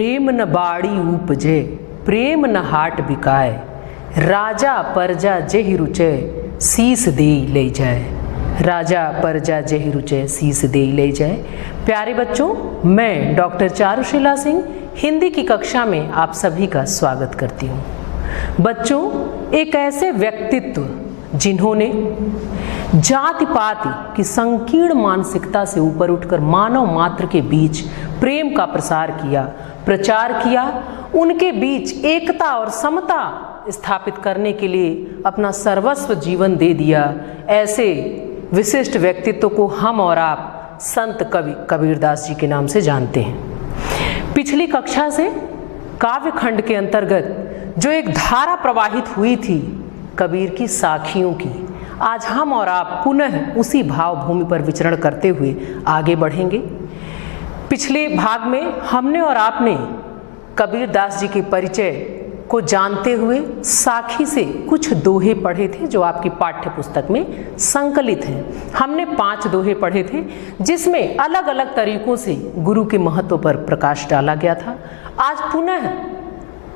प्रेम न बाड़ी उपजे, प्रेम न हाट बिकाए, राजा परजा जेहि रुचे, शीस देई ले जाए। राजा परजा जेहि रुचे, शीस देई ले जाए। प्यारे बच्चों, मैं डॉक्टर चारुशीला सिंह हिंदी की कक्षा में आप सभी का स्वागत करती हूँ। बच्चों, एक ऐसे व्यक्तित्व जिन्होंने जाति पाति की संकीर्ण मानसिकता से ऊपर उठकर मानव मात्र के बीच प्रेम का प्रचार किया, उनके बीच एकता और समता स्थापित करने के लिए अपना सर्वस्व जीवन दे दिया। ऐसे विशिष्ट व्यक्तित्व को हम और आप संत कवि कबीरदास जी के नाम से जानते हैं। पिछली कक्षा से काव्य खंड के अंतर्गत जो एक धारा प्रवाहित हुई थी कबीर की साखियों की, आज हम और आप पुनः उसी भाव भूमि पर विचरण करते हुए आगे बढ़ेंगे। पिछले भाग में हमने और आपने कबीरदास जी के परिचय को जानते हुए साखी से कुछ दोहे पढ़े थे जो आपकी पाठ्य पुस्तक में संकलित हैं। हमने 5 दोहे पढ़े थे जिसमें अलग अलग तरीकों से गुरु के महत्व पर प्रकाश डाला गया था। आज पुनः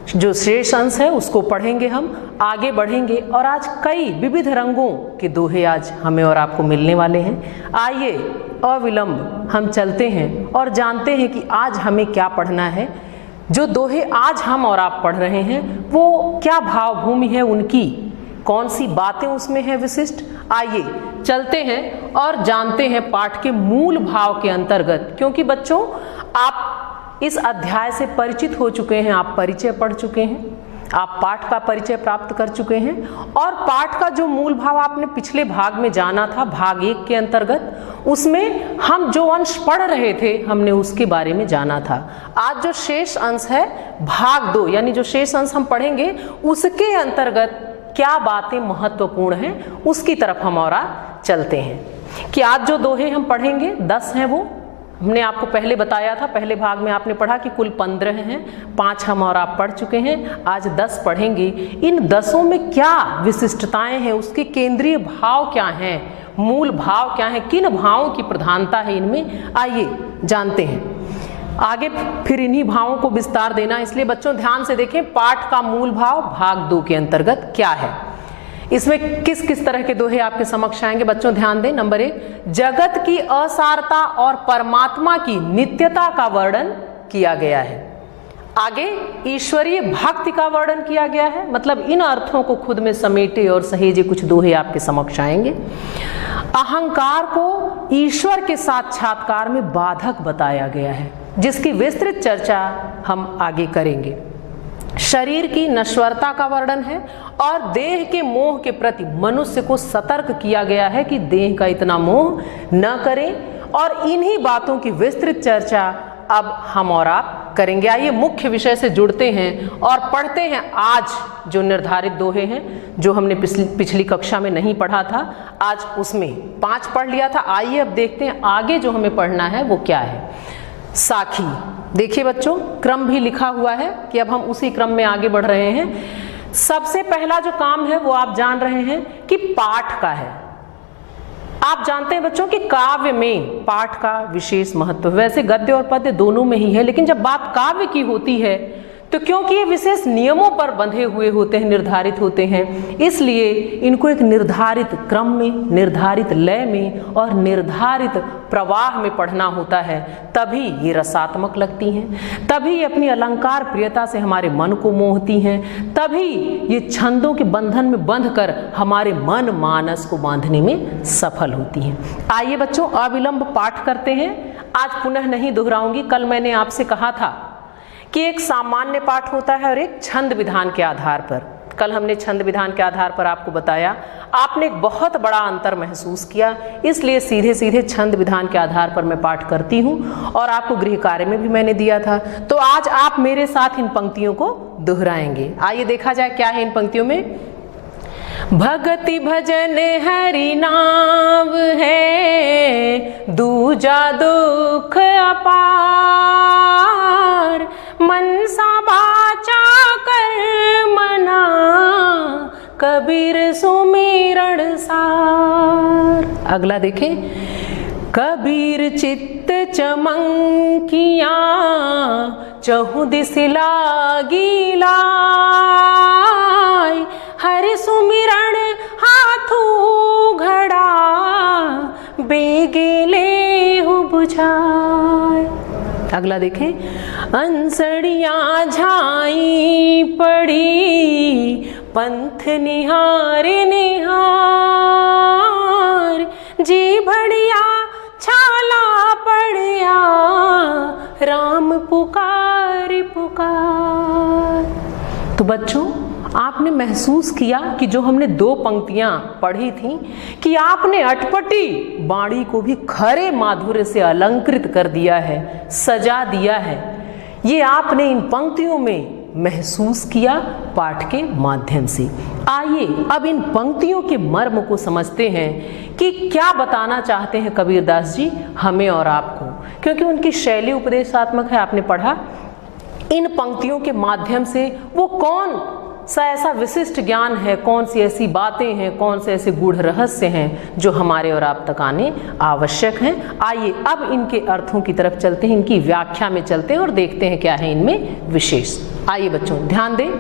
जो शेष अंश है उसको पढ़ेंगे, हम आगे बढ़ेंगे और आज कई विविध रंगों के दोहे आज हमें और आपको मिलने वाले हैं। आइए अविलंब हम चलते हैं और जानते हैं कि आज हमें क्या पढ़ना है। जो दोहे आज हम और आप पढ़ रहे हैं वो क्या भाव भूमि है उनकी, कौन सी बातें उसमें है विशिष्ट। आइए चलते हैं और जानते हैं पाठ के मूल भाव के अंतर्गत, क्योंकि बच्चों आप इस अध्याय से परिचित हो चुके हैं, आप परिचय पढ़ चुके हैं, आप पाठ का परिचय प्राप्त कर चुके हैं और पाठ का जो मूल भाव आपने पिछले भाग में जाना था, भाग 1 के अंतर्गत, उसमें हम जो अंश पढ़ रहे थे हमने उसके बारे में जाना था। आज जो शेष अंश है भाग 2, यानी जो शेष अंश हम पढ़ेंगे उसके अंतर्गत क्या बातें महत्वपूर्ण हैं उसकी तरफ हम और आप चलते हैं। कि आज जो दोहे हम पढ़ेंगे 10 हैं, वो हमने आपको पहले बताया था। पहले भाग में आपने पढ़ा कि कुल 15 हैं, 5 हम और आप पढ़ चुके हैं, आज 10 पढ़ेंगे। इन 10 में क्या विशिष्टताएं हैं, उसके केंद्रीय भाव क्या हैं, मूल भाव क्या हैं, किन भावों की प्रधानता है इनमें, आइए जानते हैं। आगे फिर इन्हीं भावों को विस्तार देना, इसलिए बच्चों ध्यान से देखें पाठ का मूल भाव भाग 2 के अंतर्गत क्या है, इसमें किस किस तरह के दोहे आपके समक्ष आएंगे। बच्चों ध्यान दें। नंबर 1, जगत की असारता और परमात्मा की नित्यता का वर्णन किया गया है। आगे ईश्वरीय भक्ति का वर्णन किया गया है, मतलब इन अर्थों को खुद में समेटे और सहेजे कुछ दोहे आपके समक्ष आएंगे। अहंकार को ईश्वर के साक्षात्कार में बाधक बताया गया है, जिसकी विस्तृत चर्चा हम आगे करेंगे। शरीर की नश्वरता का वर्णन है और देह के मोह के प्रति मनुष्य को सतर्क किया गया है कि देह का इतना मोह न करें, और इन्हीं बातों की विस्तृत चर्चा अब हम और आप करेंगे। आइए मुख्य विषय से जुड़ते हैं और पढ़ते हैं आज जो निर्धारित दोहे हैं, जो हमने पिछली कक्षा में नहीं पढ़ा था, आज उसमें 5 पढ़ लिया था। आइए अब देखते हैं आगे जो हमें पढ़ना है वो क्या है। साखी, देखिए बच्चों क्रम भी लिखा हुआ है कि अब हम उसी क्रम में आगे बढ़ रहे हैं। सबसे पहला जो काम है वो आप जान रहे हैं कि पाठ का है। आप जानते हैं बच्चों कि काव्य में पाठ का विशेष महत्व, वैसे गद्य और पद्य दोनों में ही है, लेकिन जब बात काव्य की होती है तो क्योंकि ये विशेष नियमों पर बंधे हुए होते हैं, निर्धारित होते हैं, इसलिए इनको एक निर्धारित क्रम में, निर्धारित लय में और निर्धारित प्रवाह में पढ़ना होता है, तभी ये रसात्मक लगती हैं, तभी ये अपनी अलंकार प्रियता से हमारे मन को मोहती हैं, तभी ये छंदों के बंधन में बंधकर हमारे मन मानस को बांधने में सफल होती हैं। आइए बच्चों अविलंब पाठ करते हैं। आज पुनः नहीं दोहराऊंगी, कल मैंने आपसे कहा था कि एक सामान्य पाठ होता है और एक छंद विधान के आधार पर। कल हमने छंद विधान के आधार पर आपको बताया, आपने एक बहुत बड़ा अंतर महसूस किया, इसलिए सीधे सीधे छंद विधान के आधार पर मैं पाठ करती हूँ और आपको गृह कार्य में भी मैंने दिया था। तो आज आप मेरे साथ इन पंक्तियों को दोहराएंगे। आइए देखा जाए क्या है इन पंक्तियों में। भगति भजन हरि नाम है, दूजा दुख अपार, मनसा बाचा कर मना, कबीर सुमिरण सार। अगला देखें, कबीर चित्त चमंकिया, चहु दिस लागी लाई, हरि सुमिरन हाथू घड़ा, बेगे लेहु बुझाए। अगला देखें, अंसड़ियाँ झाई पड़ी, पंथ निहार निहार, जी भड़िया छाला पड़िया, राम पुकार पुकार। तो बच्चों, आपने महसूस किया कि जो हमने 2 पंक्तियां पढ़ी थी कि आपने अटपटी बाणी को भी खरे माधुर्य से अलंकृत कर दिया है, सजा दिया है। ये आपने इन पंक्तियों में महसूस किया पाठ के माध्यम से। आइए अब इन पंक्तियों के मर्म को समझते हैं कि क्या बताना चाहते हैं कबीरदास जी हमें और आपको, क्योंकि उनकी शैली उपदेशात्मक है। आपने पढ़ा इन पंक्तियों के माध्यम से वो कौन सा ऐसा विशिष्ट ज्ञान है, कौन सी ऐसी बातें हैं, कौन से ऐसे गूढ़ रहस्य हैं जो हमारे और आप तक आने आवश्यक हैं। आइए अब इनके अर्थों की तरफ चलते हैं, इनकी व्याख्या में चलते हैं और देखते हैं क्या है इनमें विशेष। आइए बच्चों ध्यान दें,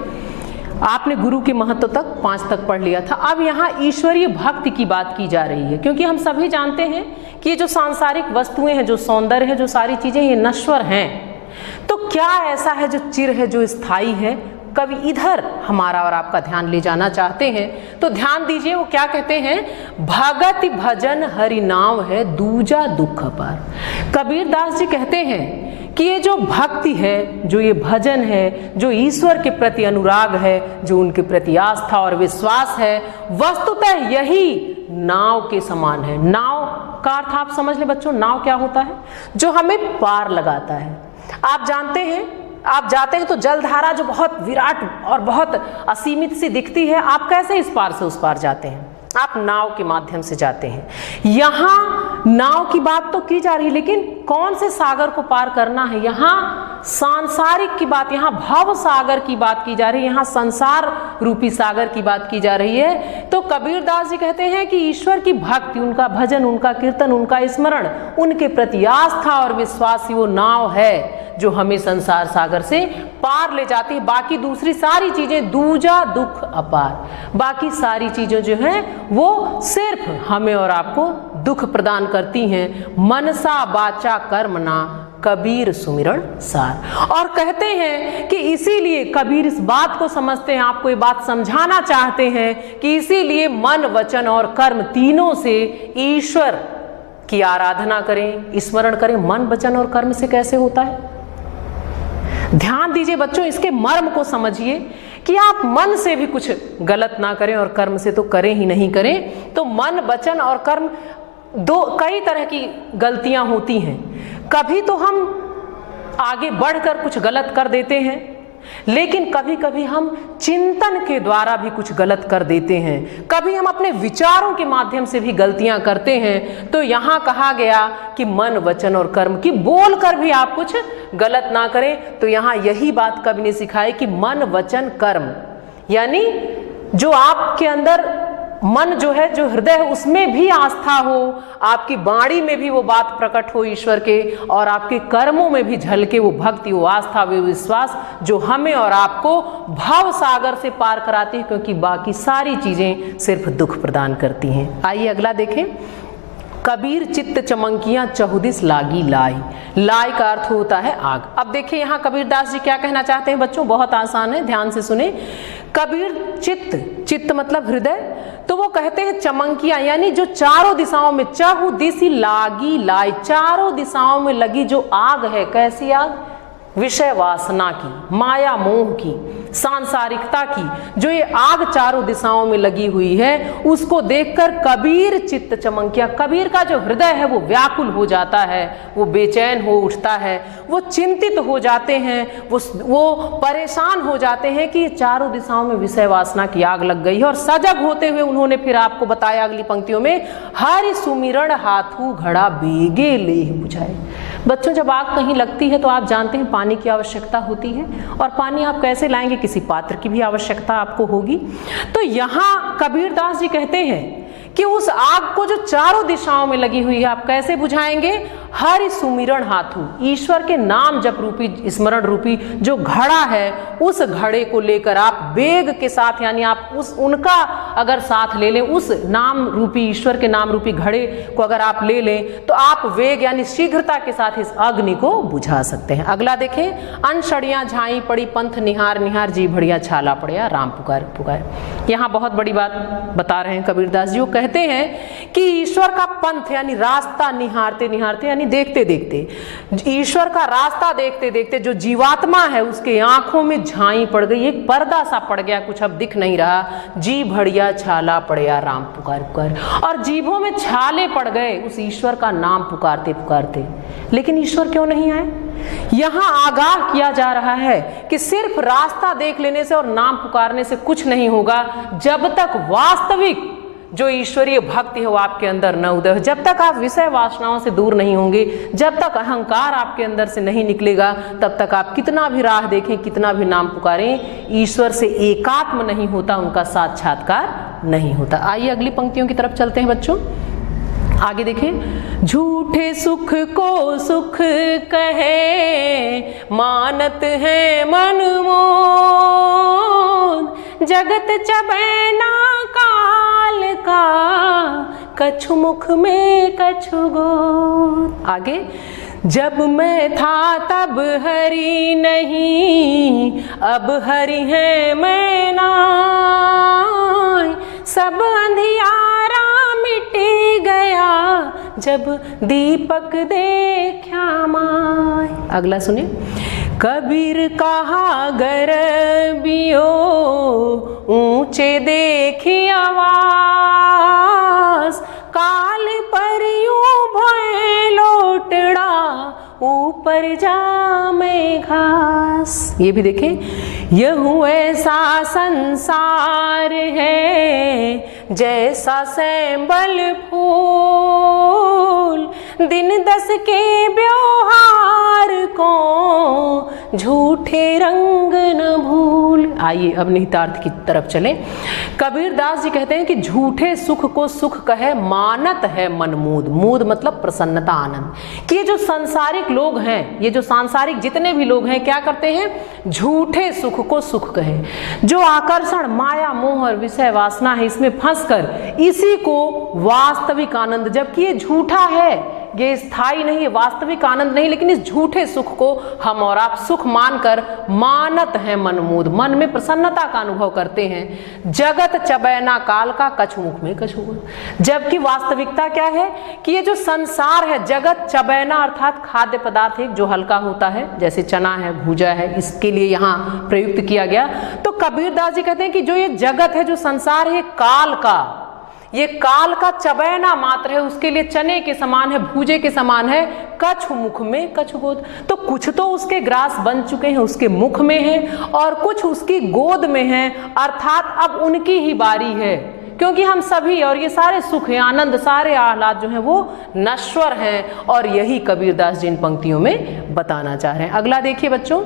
आपने गुरु के महत्व तक 5 तक पढ़ लिया था। अब यहाँ ईश्वरीय भक्ति की बात की जा रही है, क्योंकि हम सभी जानते हैं कि ये जो सांसारिक वस्तुएं हैं, जो सौंदर्य है, जो सारी चीजें ये नश्वर हैं। तो क्या ऐसा है जो चिर है, जो स्थायी है? कवि इधर हमारा और आपका ध्यान ले जाना चाहते हैं। तो ध्यान दीजिए, वो क्या कहते हैं, भगति भजन हरि नाम है, दूजा दुख पर। कबीरदास जी कहते हैं कि ये जो भक्ति है, जो ये भजन है, जो ईश्वर के प्रति अनुराग है, जो उनके प्रति आस्था और विश्वास है, वस्तुतः यही नाव के समान है। नाव का अर्थ आप समझ ले बच्चों, नाव क्या होता है? जो हमें पार लगाता है। आप जानते हैं, आप जाते हैं तो जलधारा जो बहुत विराट और बहुत असीमित सी दिखती है, आप कैसे इस पार से उस पार जाते हैं? आप नाव के माध्यम से जाते हैं। यहाँ नाव की बात तो की जा रही है, लेकिन कौन से सागर को पार करना है? यहाँ सांसारिक की बात, यहाँ भव सागर की बात की जा रही है, यहाँ संसार रूपी सागर की बात की जा रही है। तो कबीरदास जी कहते हैं कि ईश्वर की भक्ति, उनका भजन, उनका कीर्तन, उनका स्मरण, उनके प्रति आस्था और विश्वास ही वो नाव है जो हमें संसार सागर से पार ले जाती है। बाकी दूसरी सारी चीजें दूजा दुख अपार, बाकी सारी चीजें जो हैं वो सिर्फ हमें और आपको दुख प्रदान करती हैं। मनसा वाचा कर्मणा कबीर सुमिरन सार। और कहते हैं कि इसीलिए कबीर इस बात को समझते हैं, आपको ये बात समझाना चाहते हैं कि इसीलिए मन वचन और कर्म तीनों से ईश्वर की आराधना करें, स्मरण करें। मन वचन और कर्म से कैसे होता है? ध्यान दीजिए बच्चों, इसके मर्म को समझिए कि आप मन से भी कुछ गलत ना करें और कर्म से तो करें ही नहीं करें। तो मन वचन और कर्म कई तरह की गलतियां होती हैं। कभी तो हम आगे बढ़कर कुछ गलत कर देते हैं, लेकिन कभी कभी हम चिंतन के द्वारा भी कुछ गलत कर देते हैं। कभी हम अपने विचारों के माध्यम से भी गलतियां करते हैं। तो यहाँ कहा गया कि मन वचन और कर्म की बोल कर भी आप कुछ गलत ना करें। तो यहाँ यही बात कवि ने सिखाई कि मन वचन कर्म, यानी जो आपके अंदर मन जो है, जो हृदय है, उसमें भी आस्था हो, आपकी वाणी में भी वो बात प्रकट हो ईश्वर के, और आपके कर्मों में भी झलके वो भक्ति, वो आस्था, वो विश्वास जो हमें और आपको भव सागर से पार कराती है, क्योंकि बाकी सारी चीजें सिर्फ दुख प्रदान करती हैं। आइए अगला देखें। कबीर चित्त चमंकियां चहुदिस लागी लाई। लाई का अर्थ होता है आग। अब देखिए यहाँ कबीरदास जी क्या कहना चाहते हैं बच्चों, बहुत आसान है, ध्यान से सुने। कबीर चित्त, चित्त मतलब हृदय, तो वो कहते हैं चमंकियां, यानी जो चारों दिशाओं में, चहुदिस लागी लाई, चारों दिशाओं में लगी जो आग है। कैसी आग? विषय वासना की, माया मोह की, सांसारिकता की, जो ये आग चारों दिशाओं में लगी हुई है, उसको देखकर कबीर चित्त चमंकिया, कबीर का जो हृदय है वो व्याकुल हो जाता है, वो बेचैन हो उठता है, वो चिंतित हो जाते हैं, वो परेशान हो जाते हैं कि चारों दिशाओं में विषय वासना की आग लग गई है। और सजग होते हुए उन्होंने फिर आपको बताया अगली पंक्तियों में, हरि सुमिरण हाथू घड़ा बेगे ले बुझाए। बच्चों, जब आग कहीं लगती है तो आप जानते हैं पानी की आवश्यकता होती है, और पानी आप कैसे लाएंगे? किसी पात्र की भी आवश्यकता आपको होगी। तो यहाँ कबीरदास जी कहते हैं कि उस आग को जो चारों दिशाओं में लगी हुई है, आप कैसे बुझाएंगे? हरि सुमिरन हाथू, ईश्वर के नाम जप रूपी स्मरण रूपी जो घड़ा है, उस घड़े को लेकर आप वेग के साथ, यानी आप उनका अगर साथ ले लें, उस नाम रूपी ईश्वर के नाम रूपी घड़े को अगर आप ले लें तो आप वेग यानी शीघ्रता के साथ इस अग्नि को बुझा सकते हैं। अगला देखें, अनशड़ियां झाई पड़ी पंथ निहार निहार, जी भड़िया छाला पड़िया राम पुकार पुकार। यहाँ बहुत बड़ी बात बता रहे हैं कबीरदास जी। वो कहते हैं कि ईश्वर का पंथ यानी रास्ता निहारते निहारते, यानी देखते देखते, ईश्वर का रास्ता देखते देखते जो जीवात्मा है उसके आंखों में झाई पड़ गई, एक पर्दा सा पड़ गया, कुछ अब दिख नहीं रहा। जी भड़िया छाला पड़िया राम पुकार पुकार, और जीभों में छाले पड़ गए उस ईश्वर का नाम पुकारते पुकारते। लेकिन ईश्वर क्यों नहीं आए? यहां आगाह किया जा रहा है कि सिर्फ रास्ता देख लेने से और नाम पुकारने से कुछ नहीं होगा, जब तक वास्तविक जो ईश्वरीय भक्ति है वो आपके अंदर न उदय हो, जब तक आप विषय वासनाओं से दूर नहीं होंगे, जब तक अहंकार आपके अंदर से नहीं निकलेगा, तब तक आप कितना भी राह देखें, कितना भी नाम पुकारें, ईश्वर से एकात्म नहीं होता, उनका साक्षात्कार नहीं होता। आइए अगली पंक्तियों की तरफ चलते हैं बच्चों। आगे देखें, झूठे सुख को सुख कहे मानत है मनमोद, जगत चबैना काल का कछु मुख में कछु गोद। आगे, जब मैं था तब हरि नहीं, अब हरि है मैं नाय, सब अंधियारा मिट गया जब दीपक देखा माय। अगला सुनिए, कबीर कहा गरबियो ऊंचे देखी आवाज, काल पर यूं भय लोटड़ा ऊपर जामे घास। ये भी देखें, यह ऐसा संसार है जैसा सैंबल फूल, दिन दस के व्यवहार को झूठे रंग न भूल। आइए अब निहितार्थ की तरफ चलें। कबीरदास जी कहते हैं कि झूठे सुख को सुख कहे मानत है मनमूद, मूद मतलब प्रसन्नता आनंद, कि ये जो सांसारिक लोग हैं, ये जो सांसारिक जितने भी लोग हैं क्या करते हैं, झूठे सुख को सुख कहे। जो आकर्षण माया मोह और विषय वासना है इसमें फंसकर इसी को वास्तविक आनंद, जबकि ये झूठा है, ये स्थायी नहीं है, वास्तविक आनंद नहीं, लेकिन इस झूठे सुख को हम और आप सुख मानकर मानत है मनमूद, मन में प्रसन्नता का अनुभव करते हैं। जगत चबैना काल का कछु मुख में कछु गोद, जबकि वास्तविकता क्या है कि ये जो संसार है, जगत चबैना अर्थात खाद्य पदार्थ है जो हल्का होता है, जैसे चना है, भूजा है, इसके लिए यहाँ प्रयुक्त किया गया। तो कबीरदास जी कहते हैं कि जो ये जगत है, जो संसार है, काल का, ये काल का चबैना मात्र है, उसके लिए चने के समान है, भूजे के समान है, कछु मुख में कछु गोद। तो कुछ तो उसके ग्रास बन चुके हैं, उसके मुख में है, और कुछ उसकी गोद में है, अर्थात अब उनकी ही बारी है, क्योंकि हम सभी और ये सारे सुख आनंद सारे आह्लाद जो हैं वो नश्वर हैं, और यही कबीरदास जी इन पंक्तियों में बताना चाह रहे हैं। अगला देखिए बच्चों,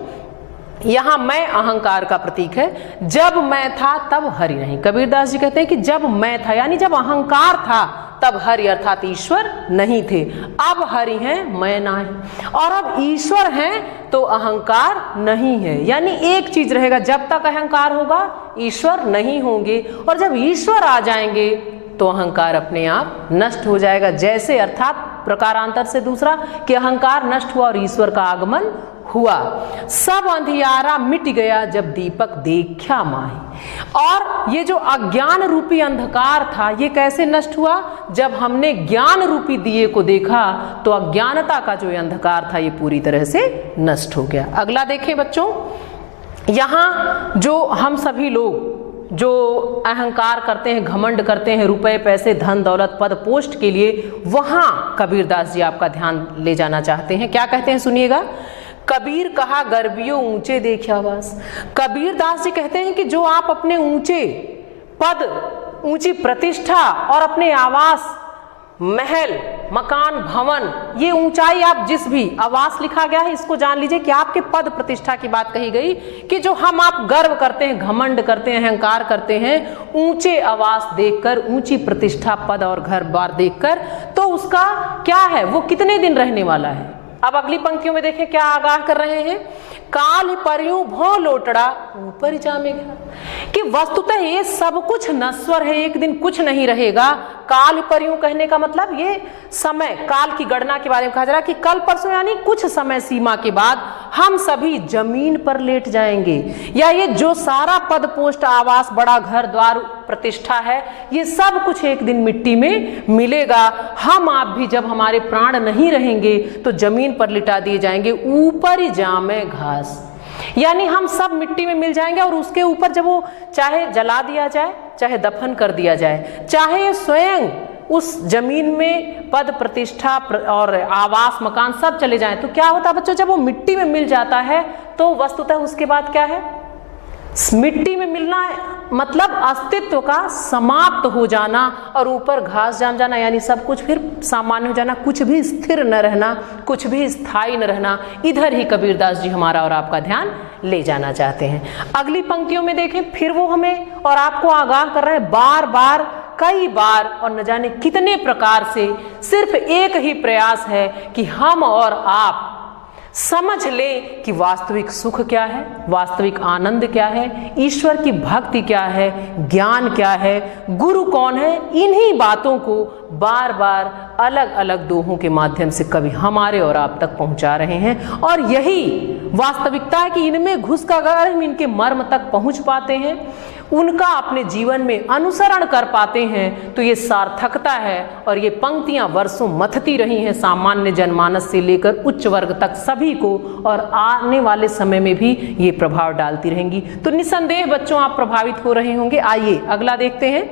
यहाँ मैं अहंकार का प्रतीक है। जब मैं था तब हरि नहीं, कबीरदास जी कहते हैं कि जब मैं था यानी जब अहंकार था तब हरि अर्थात ईश्वर नहीं थे, अब हरि हैं मैं ना है, और अब ईश्वर हैं तो अहंकार नहीं है। यानी एक चीज रहेगा, जब तक अहंकार होगा ईश्वर नहीं होंगे, और जब ईश्वर आ जाएंगे तो अहंकार अपने आप नष्ट हो जाएगा। जैसे अर्थात प्रकारांतर से दूसरा कि अहंकार नष्ट हुआ और ईश्वर का आगमन हुआ। सब अंधियारा मिट गया जब दीपक देखा माही। और ये जो अज्ञान रूपी अंधकार था ये कैसे नष्ट हुआ? जब हमने ज्ञान रूपी दिए को देखा तो अज्ञानता का जो अंधकार था ये पूरी तरह से नष्ट हो गया। अगला देखें बच्चों, यहाँ जो हम सभी लोग जो अहंकार करते हैं, घमंड करते हैं रुपए पैसे धन दौलत पद पोस्ट के लिए, वहां कबीरदास जी आपका ध्यान ले जाना चाहते हैं। क्या कहते हैं सुनिएगा, कबीर कहा गर्बियों ऊंचे देखे आवास। कबीरदास जी कहते हैं कि जो आप अपने ऊंचे पद, ऊंची प्रतिष्ठा और अपने आवास महल, मकान, भवन, ये ऊंचाई आप जिस भी आवास लिखा गया है इसको जान लीजिए कि आपके पद प्रतिष्ठा की बात कही गई कि जो हम आप गर्व करते हैं, घमंड करते हैं, अहंकार करते हैं ऊंचे आवास देखकर, ऊंची प्रतिष्ठा, पद और घर बार देखकर, तो उसका क्या है, वो कितने दिन रहने वाला है। अब अगली पंक्तियों में देखें क्या आगाह कर रहे हैं, काल परियों भौ लोटड़ा ऊपर जामेगा, कि वस्तुतः ये सब कुछ नश्वर है, एक दिन कुछ नहीं रहेगा। काल परियों कहने का मतलब ये समय काल की गणना के बारे में कहा जा रहा है कि कल परसों यानी कुछ समय सीमा के बाद हम सभी जमीन पर लेट जाएंगे, या ये जो सारा पद पोस्ट, आवास, बड़ा घर द्वार, प्रतिष्ठा है, ये सब कुछ एक दिन मिट्टी में मिलेगा। हम आप भी जब हमारे प्राण नहीं रहेंगे तो जमीन पर लिटा दिए जाएंगे, ऊपर जामे घास, यानी हम सब मिट्टी में मिल जाएंगे और उसके ऊपर जब वो चाहे जला दिया जाए, चाहे दफन कर दिया जाए, चाहे स्वयं उस जमीन में पद प्रतिष्ठा और आवास मकान सब चले जाएं, तो क्या होता है बच्चों, जब वो मिट्टी में मिल जाता है तो वस्तुतः उसके बाद क्या है, मिट्टी में मिलना मतलब अस्तित्व का समाप्त हो जाना और ऊपर घास जाम जाना, यानी सब कुछ फिर सामान्य हो जाना, कुछ भी स्थिर न रहना, कुछ भी स्थायी न रहना। इधर ही कबीरदास जी हमारा और आपका ध्यान ले जाना चाहते हैं। अगली पंक्तियों में देखें फिर वो हमें और आपको आगाह कर रहे हैं, बार बार, कई बार और न जाने कितने प्रकार से सिर्फ एक ही प्रयास है कि हम और आप समझ ले कि वास्तविक सुख क्या है, वास्तविक आनंद क्या है, ईश्वर की भक्ति क्या है, ज्ञान क्या है, गुरु कौन है। इन्हीं बातों को बार बार अलग अलग दोहों के माध्यम से कवि हमारे और आप तक पहुंचा रहे हैं, और यही वास्तविकता है कि इनमें घुस कर अगर हम इनके मर्म तक पहुंच पाते हैं, उनका अपने जीवन में अनुसरण कर पाते हैं, तो ये सार्थकता है। और ये पंक्तियां वर्षों मथती रही हैं सामान्य जनमानस से लेकर उच्च वर्ग तक सभी को, और आने वाले समय में भी ये प्रभाव डालती रहेंगी। तो निसंदेह बच्चों आप प्रभावित हो रहे होंगे। आइए अगला देखते हैं,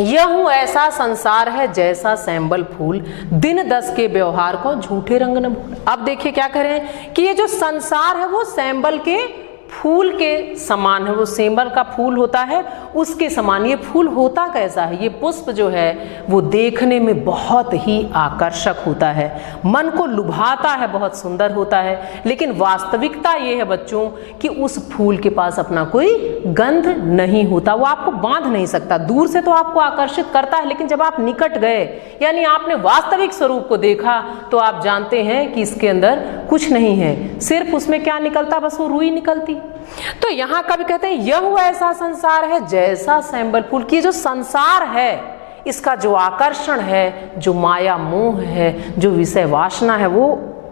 यह ऐसा संसार है जैसा सैंबल फूल, दिन दस के व्यवहार को झूठे रंग न भूल। अब देखिए क्या कह रहे हैं कि ये जो संसार है वो सैंबल के फूल के समान है, वो सैंबल का फूल होता है उसके समान। ये फूल होता कैसा है, ये पुष्प जो है वो देखने में बहुत ही आकर्षक होता है, मन को लुभाता है, बहुत सुंदर होता है, लेकिन वास्तविकता ये है बच्चों कि उस फूल के पास अपना कोई गंध नहीं होता, वो आपको बांध नहीं सकता। दूर से तो आपको आकर्षित करता है, लेकिन जब आप निकट गए यानी आपने वास्तविक स्वरूप को देखा तो आप जानते हैं कि इसके अंदर कुछ नहीं है, सिर्फ उसमें क्या निकलता, बस वो रुई निकलती। तो यहां कभी कहते हैं यह ऐसा संसार है जैसा सैंबल फूल, की जो संसार है इसका जो आकर्षण है, जो माया मोह है, जो विषय वासना है, वो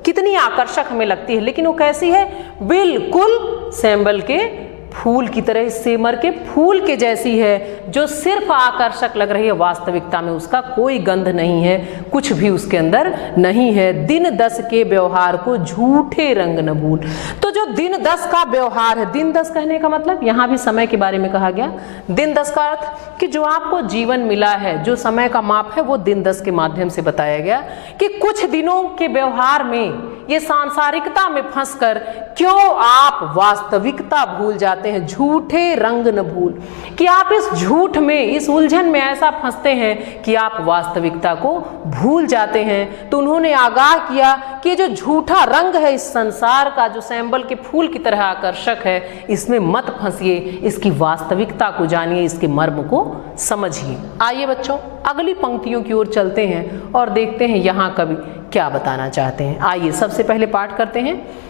कितनी आकर्षक हमें लगती है, लेकिन वो कैसी है, बिल्कुल सैंबल के फूल की तरह, सेमर के फूल के जैसी है, जो सिर्फ आकर्षक लग रही है, वास्तविकता में उसका कोई गंध नहीं है, कुछ भी उसके अंदर नहीं है। दिन दस के व्यवहार को झूठे रंग न भूल। तो जो दिन दस का व्यवहार है, दिन दस कहने का मतलब यहाँ भी समय के बारे में कहा गया। दिन दस का अर्थ कि जो आपको जीवन मिला है, जो समय का माप है, वो दिन दस के माध्यम से बताया गया कि कुछ दिनों के व्यवहार में, ये सांसारिकता में फंसकर क्यों आप वास्तविकता भूल जाते हैं। झूठे रंग न भूल, कि आप इस झूठ में, इस उलझन में ऐसा फंसते हैं कि आप वास्तविकता को भूल जाते हैं। तो उन्होंने आगाह किया कि जो झूठा रंग है इस संसार का, जो सैंबल के फूल की तरह आकर्षक है, इसमें मत फंसिए, इसकी वास्तविकता को जानिए, इसके मर्म को समझिए। आइए बच्चों अगली पंक्तियों की ओर चलते हैं और देखते हैं यहाँ कवि क्या बताना चाहते हैं। आइए सबसे पहले पाठ करते हैं।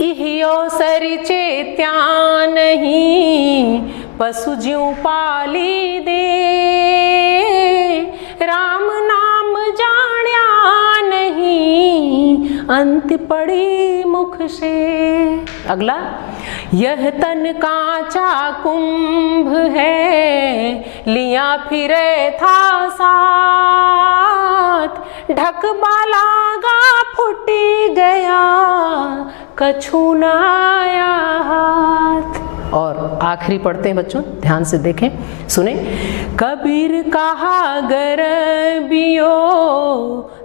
इहियो सरिचेत्या नहीं पशु ज्यों पाली दे, राम नाम जान्या नहीं अंत पड़ी मुख से। अगला, यह तन कांचा कुंभ है लिया फिरे था साथ, ढक बालागा फुटी गया कछु न आया हाथ। और आखिरी पढ़ते हैं बच्चों, ध्यान से देखें, सुने। कबीर कहा गरबियो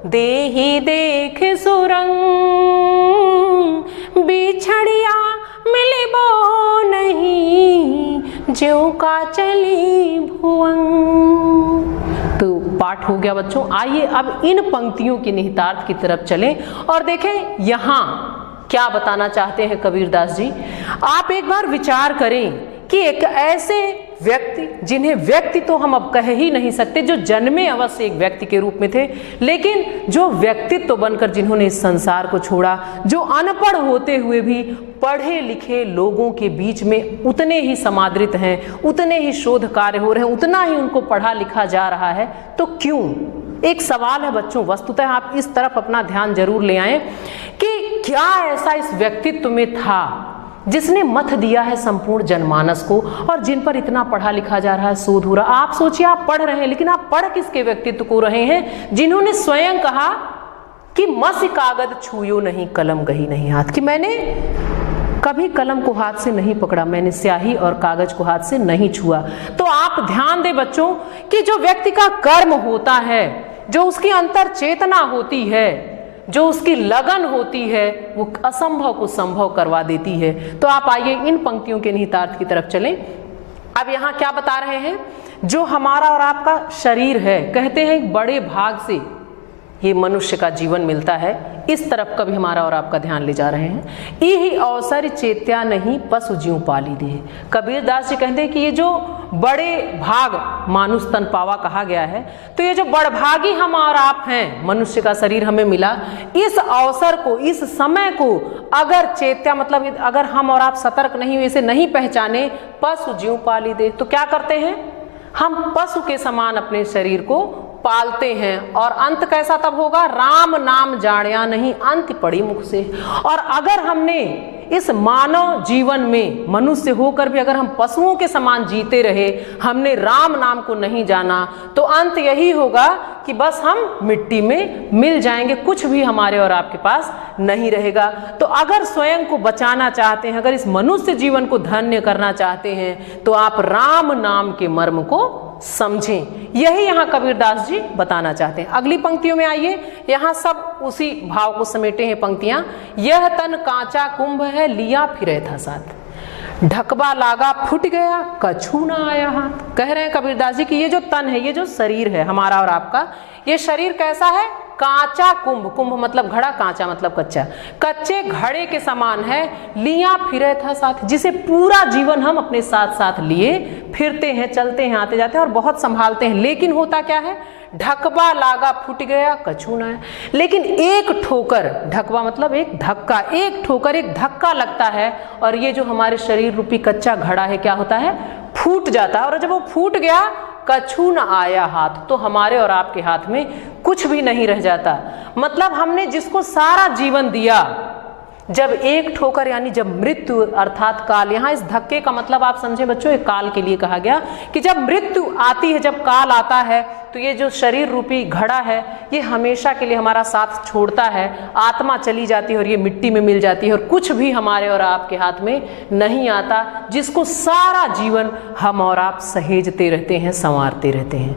देहि देख सुरंग, बिछड़िया मिलिबो नहीं ज्यों का चली भुवंग। तो पाठ हो गया बच्चों। आइए अब इन पंक्तियों के निहितार्थ की तरफ चलें और देखें यहाँ क्या बताना चाहते हैं कबीरदास जी। आप एक बार विचार करें कि एक ऐसे व्यक्ति जिन्हें व्यक्ति तो हम अब कह ही नहीं सकते, जो जन्मे अवश्य एक व्यक्ति के रूप में थे, लेकिन जो व्यक्तित्व बनकर जिन्होंने इस संसार को छोड़ा, जो अनपढ़ होते हुए भी पढ़े लिखे लोगों के बीच में उतने ही समादृत हैं, उतने ही शोध कार्य हो रहे हैं, उतना ही उनको पढ़ा लिखा जा रहा है, तो क्यों? एक सवाल है बच्चों, वस्तुतः आप इस तरफ अपना ध्यान जरूर ले आएं कि क्या ऐसा इस व्यक्तित्व में था जिसने मथ दिया है संपूर्ण जनमानस को, और जिन पर इतना पढ़ा लिखा जा रहा है, शोध हो रहा। आप सोचिए, आप पढ़ रहे हैं, लेकिन आप पढ़ किसके व्यक्तित्व को रहे हैं? जिन्होंने स्वयं कहा कि मस कागज छूयो नहीं, कलम गही नहीं हाथ, कि मैंने कभी कलम को हाथ से नहीं पकड़ा, मैंने स्याही और कागज को हाथ से नहीं छुआ। तो आप ध्यान दें बच्चों कि जो व्यक्ति का कर्म होता है, जो उसकी अंतर चेतना होती है, जो उसकी लगन होती है, वो असंभव को संभव करवा देती है। तो आप आइए इन पंक्तियों के निहितार्थ की तरफ चलें। अब यहाँ क्या बता रहे हैं? जो हमारा और आपका शरीर है, कहते हैं बड़े भाग से ये मनुष्य का जीवन मिलता है, इस तरफ कभी हमारा और आपका ध्यान ले जा रहे हैं। यही अवसर चेत्या नहीं पशु जीव पाली दे। कबीरदास जी कहते हैं कि ये जो बड़े भाग मानुष तन पावा कहा गया है, तो ये जो बड़भागी हम और आप हैं, मनुष्य का शरीर हमें मिला, इस अवसर को, इस समय को अगर चेत्या मतलब अगर हम और आप सतर्क नहीं हुए, इसे नहीं पहचाने, पशु जीव पाली दे, तो क्या करते हैं? हम पशु के समान अपने शरीर को पालते हैं, और अंत कैसा तब होगा? राम नाम जानिया नहीं, अंत पड़ी मुख से। और अगर हमने इस मानव जीवन में मनुष्य होकर भी अगर हम पशुओं के समान जीते रहे, हमने राम नाम को नहीं जाना, तो अंत यही होगा कि बस हम मिट्टी में मिल जाएंगे, कुछ भी हमारे और आपके पास नहीं रहेगा। तो अगर स्वयं को बचाना चाहते हैं, अगर इस मनुष्य जीवन को धन्य करना चाहते हैं, तो आप राम नाम के मर्म को समझें। यही यहाँ कबीरदास जी बताना चाहते हैं। अगली पंक्तियों में आइए, यहाँ सब उसी भाव को समेटे हैं पंक्तियां। यह तन कांचा कुंभ है, लिया फिरे था साथ, ढकबा लागा फूट गया, कछू ना आया हाथ। कह रहे हैं कबीरदास जी कि ये जो तन है, ये जो शरीर है हमारा और आपका, ये शरीर कैसा है? कांचा कुंभ, कुंभ मतलब घड़ा, कांचा मतलब कच्चा, कच्चे घड़े के समान है। लिया फिरे था साथ, जिसे पूरा जीवन हम अपने साथ साथ लिए फिरते हैं, चलते हैं, आते जाते हैं और बहुत संभालते हैं, लेकिन होता क्या है? ढकबा लागा फूट गया, कछू ना है। लेकिन एक ठोकर, ढकबा मतलब एक धक्का, एक ठोकर, एक धक्का लगता है, और ये जो हमारे शरीर रूपी कच्चा घड़ा है, क्या होता है? फूट जाता है। और जब वो फूट गया, कछू न आया हाथ, तो हमारे और आपके हाथ में कुछ भी नहीं रह जाता। मतलब हमने जिसको सारा जीवन दिया, जब एक ठोकर यानी जब मृत्यु अर्थात काल, यहाँ इस धक्के का मतलब आप समझे बच्चों, एक काल के लिए कहा गया कि जब मृत्यु आती है, जब काल आता है, तो ये जो शरीर रूपी घड़ा है, ये हमेशा के लिए हमारा साथ छोड़ता है, आत्मा चली जाती है और ये मिट्टी में मिल जाती है, और कुछ भी हमारे और आपके हाथ में नहीं आता, जिसको सारा जीवन हम और आप सहेजते रहते हैं, संवारते रहते हैं।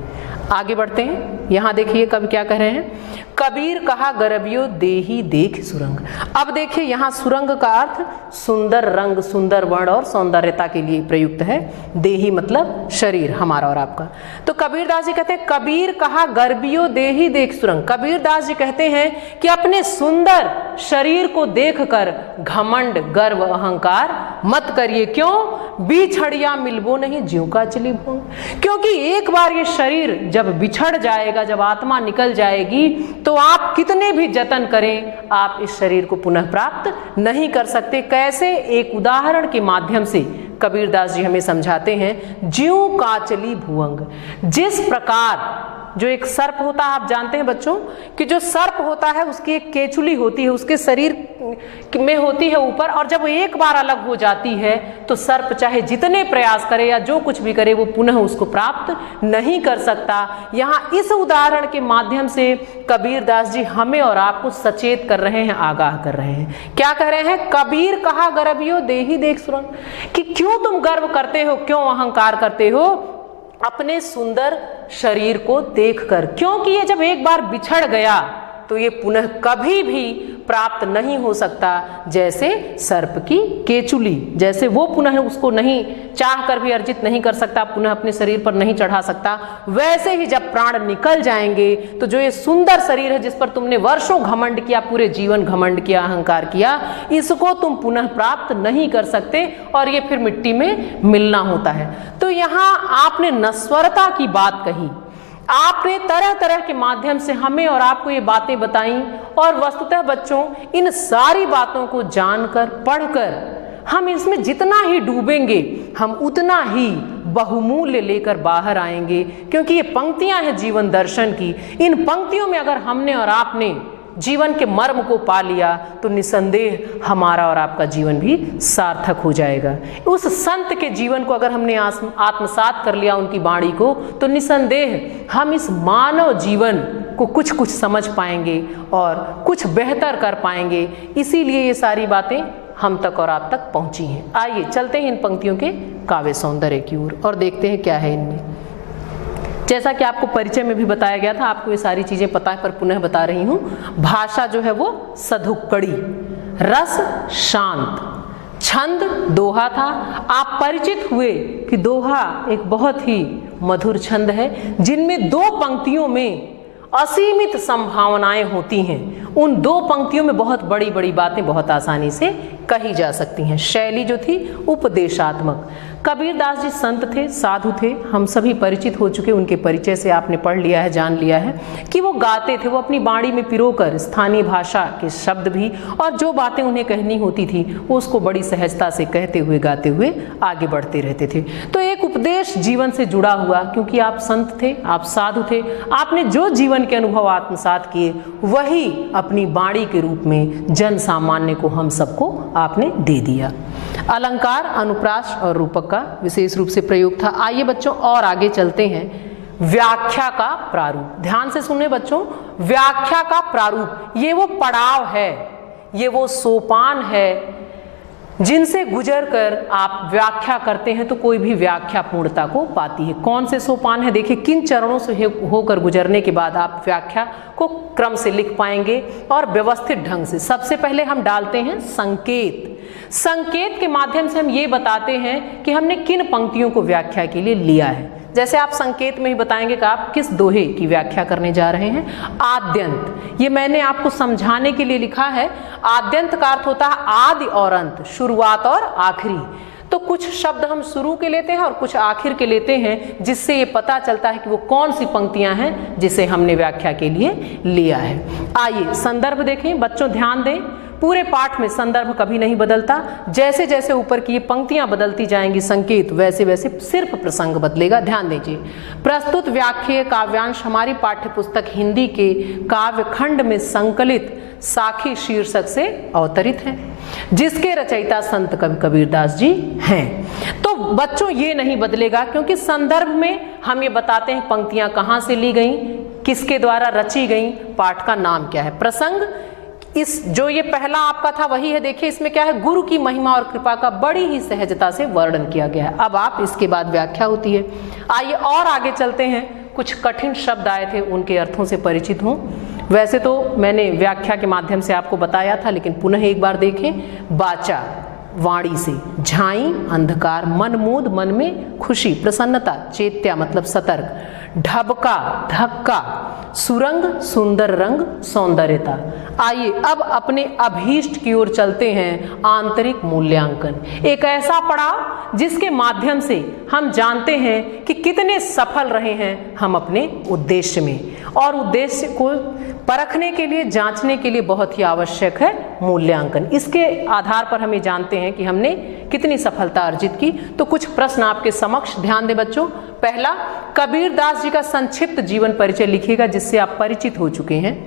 आगे बढ़ते हैं, यहाँ देखिए कवि क्या कह रहे हैं। कबीर कहा गरबियो देही देख सुरंग। अब देखिए यहाँ सुरंग का अर्थ सुंदर रंग, सुंदर वर्ण और सौंदर्यता के लिए प्रयुक्त है। देही मतलब शरीर हमारा और आपका। तो कबीरदास जी कहते हैं कबीर कहा गरबियो देही देख सुरंग। कबीरदास जी कहते हैं कि अपने सुंदर शरीर को देखकर घमंड, गर्व, अहंकार मत करिए। क्यों? बिछड़िया मिलबो नहीं ज्यों का चली भूंग। क्योंकि एक बार ये शरीर जब बिछड़ जाएगा, जब आत्मा निकल जाएगी, तो आप कितने भी जतन करें, आप इस शरीर को पुनः प्राप्त नहीं कर सकते। कैसे? एक उदाहरण के माध्यम से कबीरदास जी हमें समझाते हैं। ज्यों काचली भुवंग, जिस प्रकार जो एक सर्प होता है, आप जानते हैं बच्चों कि जो सर्प होता है उसकी एक केचुली होती है, उसके शरीर में होती है ऊपर, और जब एक बार अलग हो जाती है तो सर्प चाहे जितने प्रयास करे या जो कुछ भी करे, वो पुनः उसको प्राप्त नहीं कर सकता। यहाँ इस उदाहरण के माध्यम से कबीरदास जी हमें और आपको सचेत कर रहे हैं, आगाह कर रहे हैं। क्या कह रहे हैं? कबीर कहा गरबियो देही देख सुरंग, कि क्यों तुम गर्व करते हो, क्यों अहंकार करते हो अपने सुंदर शरीर को देखकर। क्योंकि ये जब एक बार बिछड़ गया तो ये पुनः कभी भी प्राप्त नहीं हो सकता। जैसे सर्प की केचुली, जैसे वो पुनः उसको नहीं चाह कर भी अर्जित नहीं कर सकता, पुनः अपने शरीर पर नहीं चढ़ा सकता, वैसे ही जब प्राण निकल जाएंगे तो जो ये सुंदर शरीर है जिस पर तुमने वर्षों घमंड किया, पूरे जीवन घमंड किया, अहंकार किया, इसको तुम पुनः प्राप्त नहीं कर सकते और ये फिर मिट्टी में मिलना होता है। तो यहाँ आपने नश्वरता की बात कही, आपने तरह तरह के माध्यम से हमें और आपको ये बातें बताई, और वस्तुतः बच्चों इन सारी बातों को जानकर पढ़कर हम इसमें जितना ही डूबेंगे हम उतना ही बहुमूल्य लेकर बाहर आएंगे, क्योंकि ये पंक्तियां हैं जीवन दर्शन की। इन पंक्तियों में अगर हमने और आपने जीवन के मर्म को पा लिया तो निसंदेह हमारा और आपका जीवन भी सार्थक हो जाएगा। उस संत के जीवन को अगर हमने आत्मसात कर लिया, उनकी वाणी को, तो निसंदेह हम इस मानव जीवन को कुछ कुछ समझ पाएंगे और कुछ बेहतर कर पाएंगे। इसीलिए ये सारी बातें हम तक और आप तक पहुंची हैं। आइए चलते हैं इन पंक्तियों के काव्य सौंदर्य की ओर और देखते हैं क्या है इनमें। जैसा कि आपको परिचय में भी बताया गया था, आपको ये सारी चीजें पता है पर पुनः बता रही हूं। भाषा जो है वो सधुक्कड़ी, रस शांत, छंद दोहा था। आप परिचित हुए कि दोहा एक बहुत ही मधुर छंद है जिनमें दो पंक्तियों में असीमित संभावनाएं होती हैं। उन दो पंक्तियों में बहुत बड़ी बड़ी बातें बहुत आसानी से कही जा सकती हैं। शैली जो थी उपदेशात्मक। कबीरदास जी संत थे, साधु थे, हम सभी परिचित हो चुके, उनके परिचय से आपने पढ़ लिया है, जान लिया है कि वो गाते थे। वो अपनी वाणी में पिरोकर स्थानीय भाषा के शब्द भी और जो बातें उन्हें कहनी होती थी वो उसको बड़ी सहजता से कहते हुए गाते हुए आगे बढ़ते रहते थे। तो एक उपदेश जीवन से जुड़ा हुआ, क्योंकि आप संत थे, आप साधु थे, आपने जो जीवन के अनुभव आत्मसात किए वही अपनी वाणी के रूप में जन सामान्य को, हम सबको आपने दे दिया। अलंकार, अनुप्रास और रूपक का विशेष रूप से प्रयोग था। आइए बच्चों और आगे चलते हैं। व्याख्या का प्रारूप, ध्यान से सुने बच्चों, व्याख्या का प्रारूप ये वो पड़ाव है, ये वो सोपान है जिनसे गुजरकर आप व्याख्या करते हैं तो कोई भी व्याख्या पूर्णता को पाती है। कौन से सोपान है? देखिए, किन चरणों से होकर गुजरने के बाद आप व्याख्या को क्रम से लिख पाएंगे और व्यवस्थित ढंग से। सबसे पहले हम डालते हैं संकेत। संकेत के माध्यम से हम ये बताते हैं कि हमने किन पंक्तियों को व्याख्या के लिए लिया है। जैसे आप संकेत में ही बताएंगे कि आप किस दोहे की व्याख्या करने जा रहे हैं। आद्यंत, ये मैंने आपको समझाने के लिए लिखा है। आद्यंत का अर्थ होता है आदि और अंत, शुरुआत और आखिरी। तो कुछ शब्द हम शुरू के लेते हैं और कुछ आखिर के लेते हैं, जिससे ये पता चलता है कि वो कौन सी पंक्तियां हैं जिसे हमने व्याख्या के लिए लिया है। आइए संदर्भ देखें बच्चों, ध्यान दें। पूरे पाठ में संदर्भ कभी नहीं बदलता। जैसे जैसे ऊपर की ये पंक्तियां बदलती जाएंगी संकेत, वैसे वैसे सिर्फ प्रसंग बदलेगा। ध्यान दीजिए। प्रस्तुत व्याख्येय काव्यांश हमारी पाठ्य पुस्तक हिंदी के काव्य खंड में संकलित साखी शीर्षक से अवतरित है, जिसके रचयिता संत कवि कबीरदास जी हैं। तो बच्चों ये नहीं बदलेगा, क्योंकि संदर्भ में हम ये बताते हैं पंक्तियां कहाँ से ली गई, किसके द्वारा रची गई, पाठ का नाम क्या है। प्रसंग इस जो ये पहला आपका था वही है। देखिए इसमें क्या है, गुरु की महिमा और कृपा का बड़ी ही सहजता से वर्णन किया गया है। अब आप इसके बाद व्याख्या होती है। आइए और आगे चलते हैं। कुछ कठिन शब्द आए थे, उनके अर्थों से परिचित हों। वैसे तो मैंने व्याख्या के माध्यम से आपको बताया था, लेकिन पुनः एक बार देखें। बाचा, वाणी से, झाई अंधकार, मनमोद मन में खुशी प्रसन्नता, चेत्या मतलब सतर्क, ढबका धक्का, सुरंग सुंदर रंग सौंदर्यता। आइए अब अपने अभीष्ट की ओर चलते हैं। आंतरिक मूल्यांकन, एक ऐसा पड़ाव जिसके माध्यम से हम जानते हैं कि कितने सफल रहे हैं हम अपने उद्देश्य में, और उद्देश्य को परखने के लिए, जांचने के लिए बहुत ही आवश्यक है मूल्यांकन। इसके आधार पर हम ये जानते हैं कि हमने कितनी सफलता अर्जित की। तो कुछ प्रश्न आपके समक्ष, ध्यान दें बच्चों। पहला, कबीरदास जी का संक्षिप्त जीवन परिचय लिखिएगा, जिससे आप परिचित हो चुके हैं।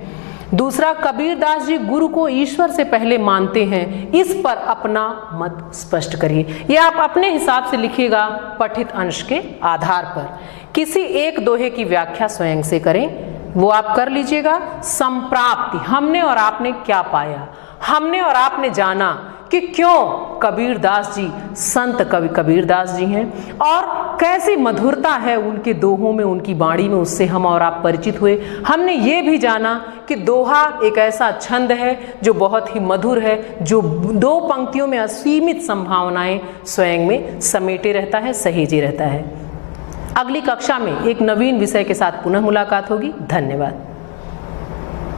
दूसरा, कबीरदास जी गुरु को ईश्वर से पहले मानते हैं, इस पर अपना मत स्पष्ट करिए। यह आप अपने हिसाब से लिखिएगा पठित अंश के आधार पर। किसी एक दोहे की व्याख्या स्वयं से करें, वो आप कर लीजिएगा। संप्राप्ति, हमने और आपने क्या पाया, हमने और आपने जाना कि क्यों कबीरदास जी संत कवि कबीरदास जी हैं, और कैसी मधुरता है उनके दोहों में, उनकी वाणी में, उससे हम और आप परिचित हुए। हमने ये भी जाना कि दोहा एक ऐसा छंद है जो बहुत ही मधुर है, जो दो पंक्तियों में असीमित संभावनाएं स्वयं में समेटे रहता है, सहेजे रहता है। अगली कक्षा में एक नवीन विषय के साथ पुनः मुलाकात होगी। धन्यवाद।